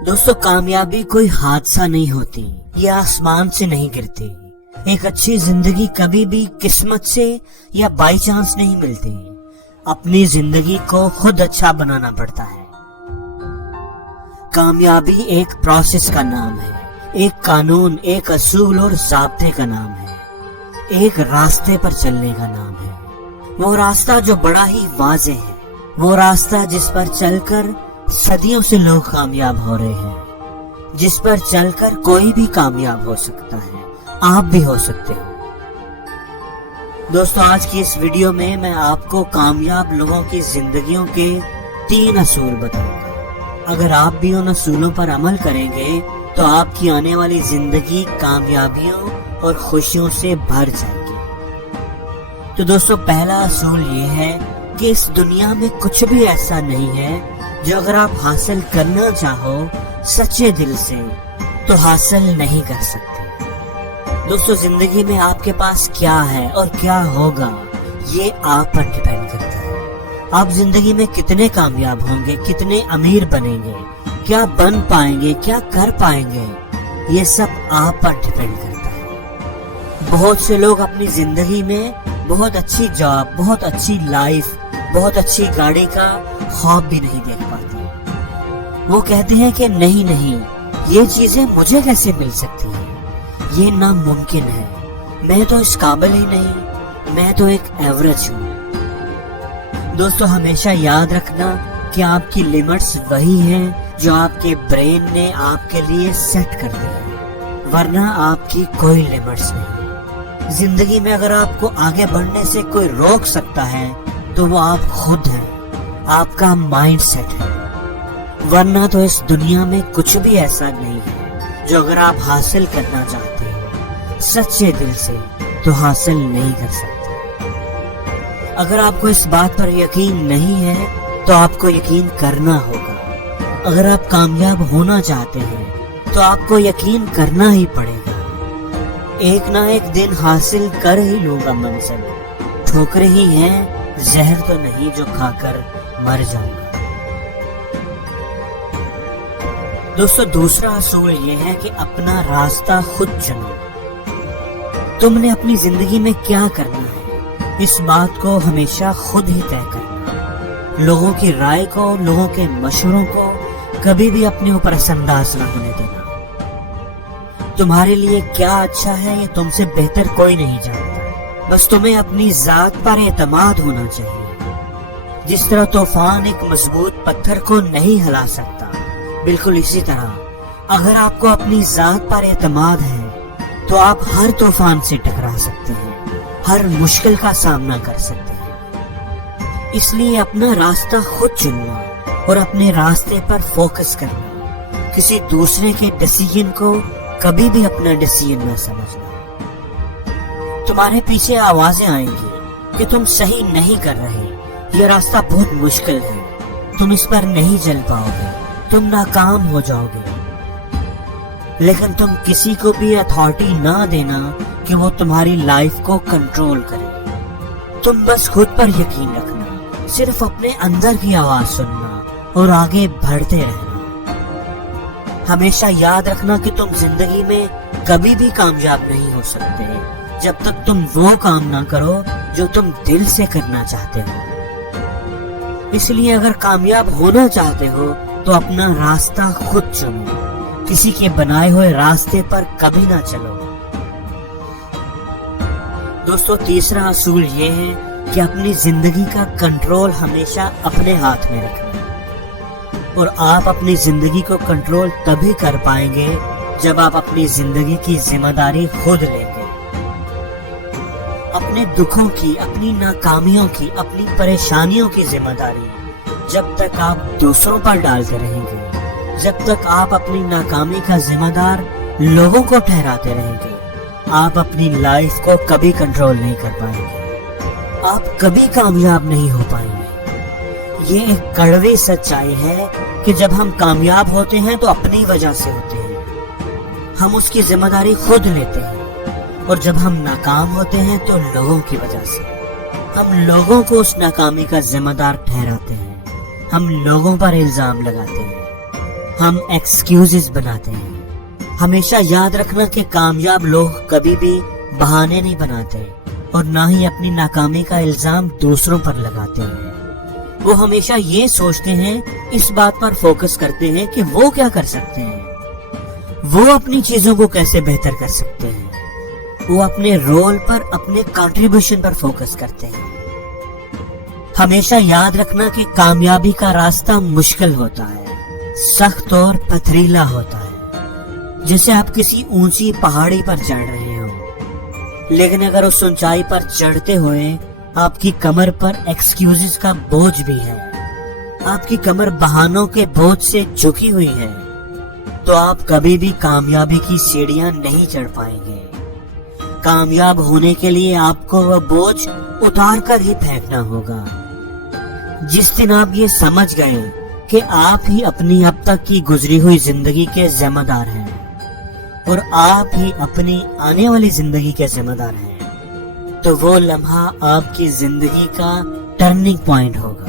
दोस्तों, कामयाबी कोई हादसा नहीं होती, ये आसमान से नहीं गिरती। एक अच्छी जिंदगी कभी भी किस्मत से या बाई चांस नहीं मिलती। अपनी जिंदगी को खुद अच्छा बनाना पड़ता है। कामयाबी एक प्रोसेस का नाम है, एक कानून, एक असूल और ज़ाब्ते का नाम है, एक रास्ते पर चलने का नाम है। वो रास्ता जो बड़ा ही वाज़ेह है, वो रास्ता जिस पर चलकर सदियों से लोग कामयाब हो रहे हैं, जिस पर चलकर कोई भी कामयाब हो सकता है, आप भी हो सकते हो। दोस्तों, आज की इस वीडियो में मैं आपको कामयाब लोगों की जिंदगियों के 3 असूल बताऊंगा। अगर आप भी उन असूलों पर अमल करेंगे तो आपकी आने वाली जिंदगी कामयाबियों और खुशियों से भर जाएगी। तो दोस्तों, पहला असूल ये है कि इस दुनिया में कुछ भी ऐसा नहीं है जो अगर आप हासिल करना चाहो सच्चे दिल से तो हासिल नहीं कर सकते। दोस्तों, जिंदगी में आपके पास क्या है और क्या होगा ये आप पर डिपेंड करता है। आप जिंदगी में कितने कामयाब होंगे, कितने अमीर बनेंगे, क्या बन पाएंगे, क्या कर पाएंगे, ये सब आप पर डिपेंड करता है। बहुत से लोग अपनी जिंदगी में बहुत अच्छी जॉब, बहुत अच्छी लाइफ, बहुत अच्छी गाड़ी का ख्वाब भी नहीं देख पाते। वो कहते हैं कि नहीं, ये चीजें मुझे कैसे मिल सकती है, ये नामुमकिन है, मैं तो इस काबिल ही नहीं, मैं तो एक एवरेज हूँ। दोस्तों, हमेशा याद रखना कि आपकी लिमिट्स वही हैं जो आपके ब्रेन ने आपके लिए सेट कर दी है, वरना आपकी कोई लिमिट्स नहीं। जिंदगी में अगर आपको आगे बढ़ने से कोई रोक सकता है तो वो आप खुद हैं, आपका माइंड सेट है। वरना तो इस दुनिया में कुछ भी ऐसा नहीं है जो अगर आप हासिल करना चाहते हो सच्चे दिल से तो हासिल नहीं कर सकते। अगर आपको इस बात पर यकीन नहीं है तो आपको यकीन करना होगा। अगर आप कामयाब होना चाहते हैं तो आपको यकीन करना ही पड़ेगा। एक ना एक दिन हासिल कर ही लूंगा मंजिल, ठोकरें ही हैं, जहर तो नहीं जो खाकर मर जाऊंगा। दोस्तों, दूसरा असूल ये है कि अपना रास्ता खुद चुनो। तुमने अपनी जिंदगी में क्या करना है, इस बात को हमेशा खुद ही तय करना। लोगों की राय को, लोगों के मशवरों को कभी भी अपने ऊपर असरअंदाज न होने देना। तुम्हारे लिए क्या अच्छा है ये तुमसे बेहतर कोई नहीं जानता। बस तुम्हें अपनी जात पर एतमाद होना चाहिए। जिस तरह तूफान एक मजबूत पत्थर को नहीं हिला सकता, बिल्कुल इसी तरह अगर आपको अपनी जात पर एतमाद है तो आप हर तूफान से टकरा सकते हैं, हर मुश्किल का सामना कर सकते हैं। इसलिए अपना रास्ता खुद चुनना और अपने रास्ते पर फोकस करना। किसी दूसरे के डिसीजन को कभी भी अपना डिसीजन न समझना। तुम्हारे पीछे आवाजें आएंगी कि तुम सही नहीं कर रहे, यह रास्ता बहुत मुश्किल है, तुम इस पर नहीं चल पाओगे, तुम नाकाम हो जाओगे। लेकिन तुम किसी को भी अथॉरिटी ना देना कि वो तुम्हारी लाइफ को कंट्रोल करे। तुम बस खुद पर यकीन रखना, सिर्फ अपने अंदर की आवाज सुनना और आगे बढ़ते रहना। हमेशा याद रखना कि तुम जिंदगी में कभी भी कामयाब नहीं हो सकते जब तक तुम वो काम ना करो जो तुम दिल से करना चाहते हो। इसलिए अगर कामयाब होना चाहते हो तो अपना रास्ता खुद चुनो, किसी के बनाए हुए रास्ते पर कभी ना चलो। दोस्तों, तीसरा असूल ये है कि अपनी जिंदगी का कंट्रोल हमेशा अपने हाथ में रखना। और आप अपनी जिंदगी को कंट्रोल तभी कर पाएंगे जब आप अपनी जिंदगी की जिम्मेदारी खुद लेंगे। अपने दुखों की, अपनी नाकामियों की, अपनी परेशानियों की जिम्मेदारी जब तक आप दूसरों पर डालते रहेंगे, जब तक आप अपनी नाकामी का जिम्मेदार लोगों को ठहराते रहेंगे, आप अपनी लाइफ को कभी कंट्रोल नहीं कर पाएंगे। आप कभी कामयाब नहीं हो पाएंगे। ये एक कड़वी सच्चाई है कि जब हम कामयाब होते हैं तो अपनी वजह से होते हैं, हम उसकी जिम्मेदारी खुद लेते हैं। और जब हम नाकाम होते हैं तो लोगों की वजह से, हम लोगों को उस नाकामी का जिम्मेदार ठहराते हैं, हम लोगों पर इल्जाम लगाते हैं, ہم ایکسکیوزز بناتے ہیں۔ ہمیشہ یاد رکھنا کہ کامیاب لوگ کبھی بھی بہانے نہیں بناتے اور نہ ہی اپنی ناکامی کا الزام دوسروں پر لگاتے ہیں۔ وہ ہمیشہ یہ سوچتے ہیں، اس بات پر فوکس کرتے ہیں کہ وہ کیا کر سکتے ہیں، وہ اپنی چیزوں کو کیسے بہتر کر سکتے ہیں۔ وہ اپنے رول پر، اپنے کنٹریبیوشن پر فوکس کرتے ہیں۔ ہمیشہ یاد رکھنا کہ کامیابی کا راستہ مشکل ہوتا ہے، سخت اور پتھریلا ہوتا ہے، جیسے آپ کسی اونچی پہاڑی پر چڑھ رہے ہوں، لیکن اگر اس اونچائی پر چڑھتے ہوئے آپ کی کمر پر ایکسکیوزز کا بوجھ بھی ہے، آپ کی کمر بہانوں کے بوجھ سے جھکی ہوئی ہے، تو آپ کبھی بھی کامیابی کی سیڑھیاں نہیں چڑھ پائیں گے۔ کامیاب ہونے کے لیے آپ کو وہ بوجھ اتار کر ہی پھینکنا ہوگا۔ جس دن آپ یہ سمجھ گئے کہ آپ ہی اپنی اب تک کی گزری ہوئی زندگی کے ذمہ دار ہیں اور آپ ہی اپنی آنے والی زندگی کے ذمہ دار ہیں، تو وہ لمحہ آپ کی زندگی کا ٹرننگ پوائنٹ ہوگا۔